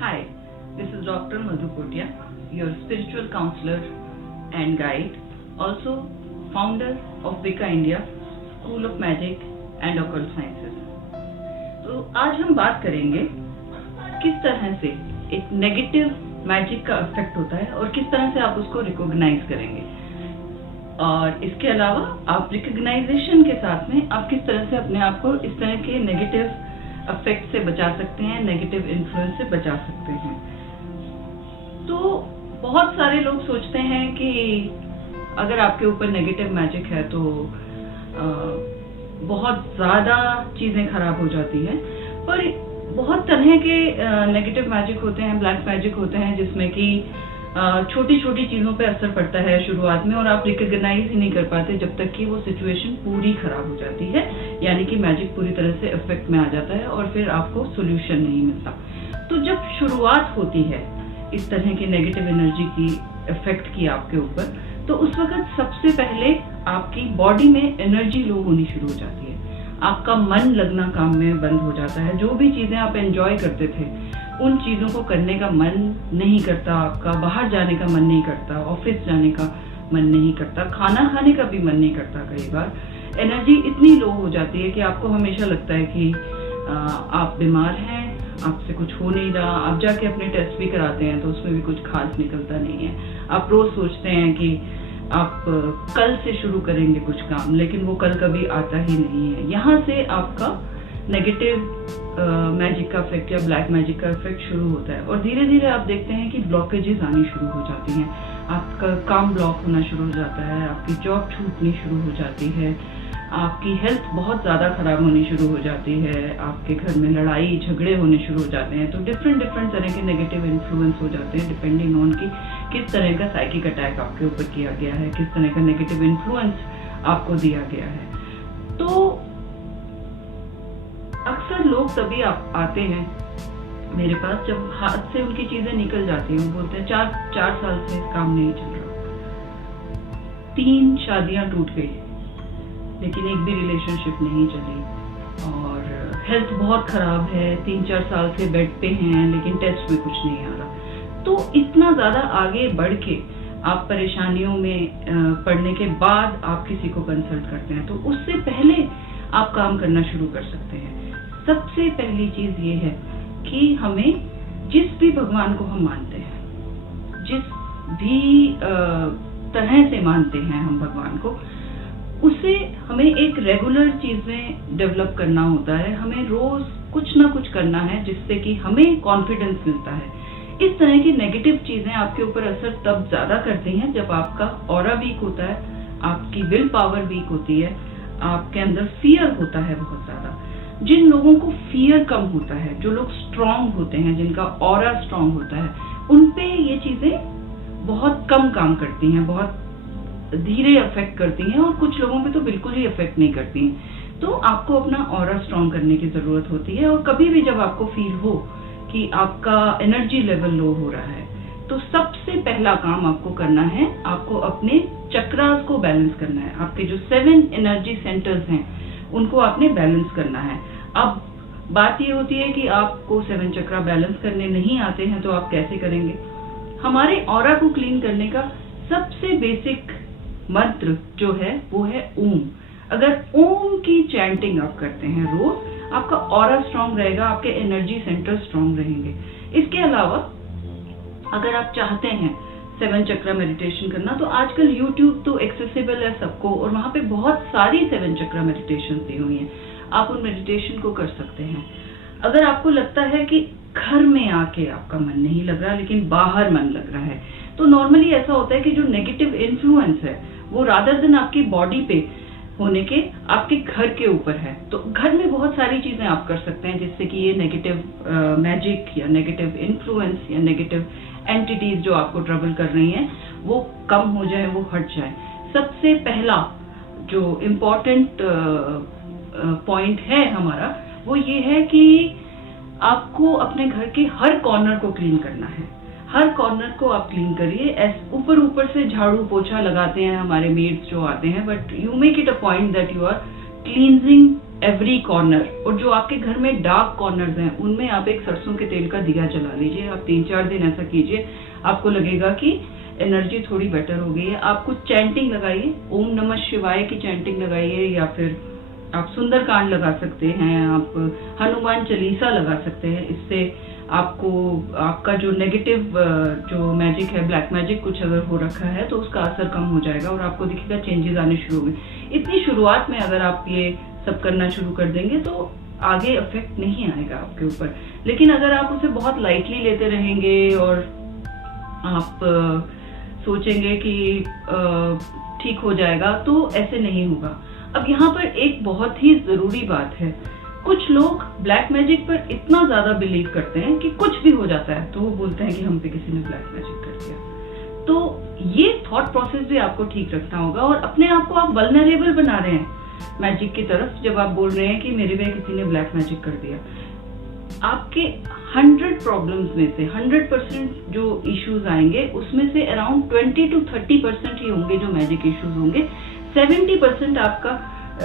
Hi, this is Dr. Madhu Kotia, your spiritual counselor and guide, also founder of Wicca India, School of Magic and Occult Sciences. तो आज हम बात करेंगे किस तरह से एक नेगेटिव मैजिक का इफेक्ट होता है और किस तरह से आप उसको रिकॉग्नाइज करेंगे, और इसके अलावा आप रिकॉग्नाइजेशन के साथ में आप किस तरह से अपने आप को इस तरह के नेगेटिव इफेक्ट से बचा सकते हैं, नेगेटिव इन्फ्लुएंस से बचा सकते हैं। तो बहुत सारे लोग सोचते हैं कि अगर आपके ऊपर नेगेटिव मैजिक है तो बहुत ज़्यादा चीज़ें खराब हो जाती हैं, पर बहुत तरह के नेगेटिव मैजिक होते हैं, ब्लैक मैजिक होते हैं, जिसमें कि छोटी छोटी चीज़ों पे असर पड़ता है शुरुआत में और आप रिकॉग्नाइज ही नहीं कर पाते जब तक कि वो सिचुएशन पूरी खराब हो जाती है, यानी कि मैजिक पूरी तरह से इफेक्ट में आ जाता है और फिर आपको सोल्यूशन नहीं मिलता। तो जब शुरुआत होती है इस तरह की नेगेटिव एनर्जी की इफेक्ट की आपके ऊपर, तो उस वक्त सबसे पहले आपकी बॉडी में एनर्जी लो होनी शुरू हो जाती है, आपका मन लगना काम में बंद हो जाता है। जो भी चीज़ें आप एंजॉय करते थे उन चीज़ों को करने का मन नहीं करता, आपका बाहर जाने का मन नहीं करता, ऑफिस जाने का मन नहीं करता, खाना खाने का भी मन नहीं करता। कई बार एनर्जी इतनी लो हो जाती है कि आपको हमेशा लगता है कि आप बीमार हैं, आपसे कुछ हो नहीं रहा। आप जाके अपने टेस्ट भी कराते हैं तो उसमें भी कुछ खास निकलता नहीं है। आप रोज सोचते हैं कि आप कल से शुरू करेंगे कुछ काम, लेकिन वो कल कभी आता ही नहीं है। यहाँ से आपका नेगेटिव मैजिक का इफेक्ट या ब्लैक मैजिक का इफेक्ट शुरू होता है और धीरे धीरे आप देखते हैं कि ब्लॉकेजेस आनी शुरू हो जाती हैं, आपका काम ब्लॉक होना शुरू हो जाता है, आपकी जॉब छूटनी शुरू हो जाती है, आपकी हेल्थ बहुत ज़्यादा खराब होनी शुरू हो जाती है, आपके घर में लड़ाई झगड़े होने शुरू हो जाते हैं। तो डिफरेंट तरह के नेगेटिव इन्फ्लुएंस हो जाते हैं डिपेंडिंग ऑन कि किस तरह का साइकिक अटैक आपके ऊपर किया गया है, किस तरह का नेगेटिव इन्फ्लुएंस आपको दिया गया है। तो अक्सर लोग तभी आते हैं मेरे पास जब हाथ से उनकी चीजें निकल जाती हैं। वो बोलते हैं चार साल से काम नहीं चल रहा, 3 शादियां टूट गई लेकिन एक भी रिलेशनशिप नहीं चली, और हेल्थ बहुत खराब है, 3-4 साल से बेड पे हैं लेकिन टेस्ट में कुछ नहीं आ रहा। तो इतना ज्यादा आगे बढ़ के आप परेशानियों में पड़ने के बाद आप किसी को कंसल्ट करते हैं, तो उससे पहले आप काम करना शुरू कर सकते हैं। सबसे पहली चीज ये है कि हमें जिस भी भगवान को हम मानते हैं, जिस भी तरह से मानते हैं हम भगवान को, उसे हमें एक रेगुलर चीजें डेवलप करना होता है। हमें रोज कुछ ना कुछ करना है जिससे कि हमें कॉन्फिडेंस मिलता है। इस तरह की नेगेटिव चीजें आपके ऊपर असर तब ज्यादा करती हैं जब आपका ऑरा वीक होता है, आपकी विल पावर वीक होती है, आपके अंदर फियर होता है बहुत ज्यादा। जिन लोगों को फियर कम होता है, जो लोग स्ट्रांग होते हैं, जिनका ऑरा स्ट्रांग होता है, उन पे ये चीजें बहुत कम काम करती हैं, बहुत धीरे अफेक्ट करती हैं, और कुछ लोगों पे तो बिल्कुल ही अफेक्ट नहीं करती हैं। तो आपको अपना ऑरा स्ट्रांग करने की जरूरत होती है। और कभी भी जब आपको फील हो कि आपका एनर्जी लेवल लो हो रहा है, तो सबसे पहला काम आपको करना है, आपको अपने चक्रास को बैलेंस करना है। आपके जो 7 एनर्जी सेंटर्स हैं उनको आपने बैलेंस करना है। अब बात ये होती है कि आपको 7 चक्रा बैलेंस करने नहीं आते हैं तो आप कैसे करेंगे? हमारे ऑरा को क्लीन करने का सबसे बेसिक मंत्र जो है वो है ओम। अगर ओम की चैंटिंग आप करते हैं रोज, आपका ऑरा स्ट्रांग रहेगा, आपके एनर्जी सेंटर स्ट्रांग रहेंगे। इसके अलावा अगर आप चाहते हैं 7 चक्रा मेडिटेशन करना, तो आजकल YouTube तो एक्सेसिबल है सबको, और वहाँ पे बहुत सारी 7 चक्रा मेडिटेशन दी हुई हैं। आप उन मेडिटेशन को कर सकते हैं। अगर आपको लगता है कि घर में आके आपका मन नहीं लग रहा लेकिन बाहर मन लग रहा है, तो नॉर्मली ऐसा होता है कि जो नेगेटिव इन्फ्लुएंस है वो रादर देन आपकी बॉडी पे होने के आपके घर के ऊपर है। तो घर में बहुत सारी चीजें आप कर सकते हैं जिससे कि ये नेगेटिव मैजिक या नेगेटिव इन्फ्लुएंस या नेगेटिव एंटिटीज जो आपको ट्रबल कर रही हैं वो कम हो जाए, वो हट जाए। सबसे पहला जो इम्पोर्टेंट पॉइंट है हमारा वो ये है कि आपको अपने घर के हर कॉर्नर को क्लीन करना है। हर कॉर्नर को आप क्लीन करिए। ऊपर से झाड़ू पोछा लगाते हैं हमारे मेड्स जो आते हैं, but you make it a point that you are cleansing every corner, और जो आपके घर में डार्क कॉर्नर्स हैं उनमें आप एक सरसों के तेल का दिया जला लीजिए। आप 3-4 दिन ऐसा कीजिए, आपको लगेगा कि एनर्जी थोड़ी बेटर हो गई है। आप कुछ चैंटिंग लगाइए, ओम नमः शिवाय की चैंटिंग लगाइए, या फिर आप सुंदरकांड लगा सकते हैं, आप हनुमान चालीसा लगा सकते हैं। इससे आपको आपका जो नेगेटिव जो मैजिक है, ब्लैक मैजिक कुछ अगर हो रखा है तो उसका असर कम हो जाएगा और आपको दिखेगा चेंजेस आने शुरू हो गए। इतनी शुरुआत में अगर आप ये सब करना शुरू कर देंगे तो आगे इफेक्ट नहीं आएगा आपके ऊपर। लेकिन अगर आप उसे बहुत लाइटली लेते रहेंगे और आप सोचेंगे कि ठीक हो जाएगा, तो ऐसे नहीं होगा। अब यहाँ पर एक बहुत ही जरूरी बात है, कुछ लोग ब्लैक मैजिक पर इतना ज्यादा बिलीव करते हैं कि कुछ भी हो जाता है तो वो बोलते हैं कि हम पे किसी ने ब्लैक मैजिक कर दिया। तो ये थॉट प्रोसेस भी आपको ठीक रखना होगा, और अपने आप को आप वल्नरेबल बना रहे हैं मैजिक की तरफ जब आप बोल रहे हैं कि मेरे पे किसी ने ब्लैक मैजिक कर दिया। आपके 100 प्रॉब्लम्स में से 100% जो इश्यूज आएंगे उसमें से अराउंड 20 to 30% ही होंगे जो मैजिक इश्यूज होंगे। 70% आपका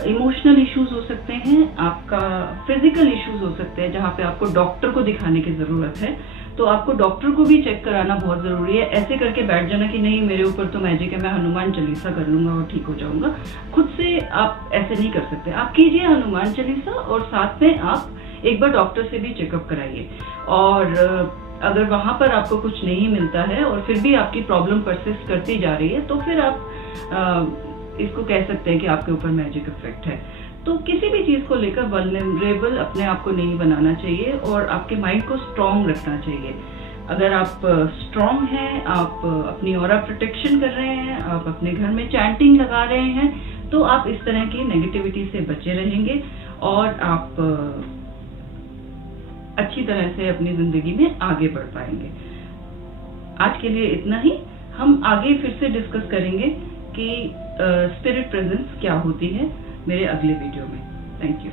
इमोशनल इश्यूज हो सकते हैं, आपका फिजिकल इश्यूज हो सकते हैं जहाँ पे आपको डॉक्टर को दिखाने की जरूरत है। तो आपको डॉक्टर को भी चेक कराना बहुत जरूरी है। ऐसे करके बैठ जाना कि नहीं मेरे ऊपर तो मैजिक है, मैं हनुमान चालीसा कर लूंगा और ठीक हो जाऊंगा, खुद से आप ऐसे नहीं कर सकते। आप कीजिए हनुमान चालीसा और साथ में आप एक बार डॉक्टर से भी चेकअप कराइए। और अगर वहां पर आपको कुछ नहीं मिलता है और फिर भी आपकी प्रॉब्लम परसिस्ट करती जा रही है तो फिर आप इसको कह सकते हैं कि आपके ऊपर मैजिक इफेक्ट है। तो किसी भी चीज को लेकर वल्नरेबल अपने आप को नहीं बनाना चाहिए और आपके माइंड को स्ट्रांग रखना चाहिए। अगर आप स्ट्रांग हैं, आप अपनी ऑरा प्रोटेक्शन कर रहे हैं, आप अपने घर में चैंटिंग लगा रहे हैं, तो आप इस तरह की नेगेटिविटी से बचे रहेंगे और आप अच्छी तरह से अपनी जिंदगी में आगे बढ़ पाएंगे। आज के लिए इतना ही। हम आगे फिर से डिस्कस करेंगे कि स्पिरिट प्रेजेंस क्या होती है मेरे अगले वीडियो में। Thank you.